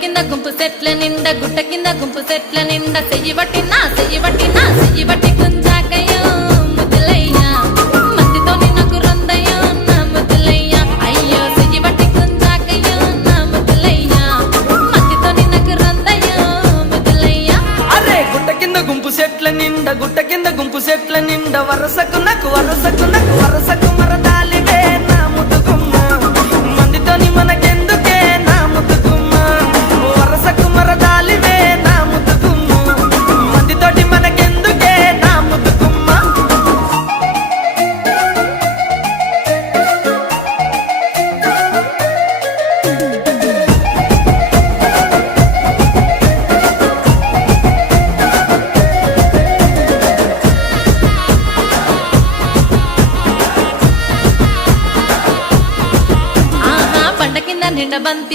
కింద గుంపు సెట్ల నిండా గుట్ట కింద గుంపు సెట్ల నిండా చెయ్యి బట్టి గుంజాకయ్యో ముద్దులయ్యా మందితో నాకు రొందయ్యో నా ముద్దులయ్యా అయ్యో చెయ్యి బట్టి గుంజాకయ్యో నా ముద్దులయ్యా మందితో నాకు రొందయ్యో ముద్దులయ్యా అరే గుట్ట కింద గుంపు సెట్ల నిండా వరసకు మరదాలివే నా ముద్దుగుమ్మ మందితోని మనకెందుకే నా ముద్దుగుమ్మ వరసకు మరదాలివే నా ముద్దుగుమ్మ మందితోటి మనకెందుకే నా ముద్దుగుమ్మ పంట కింద నిండ బంతి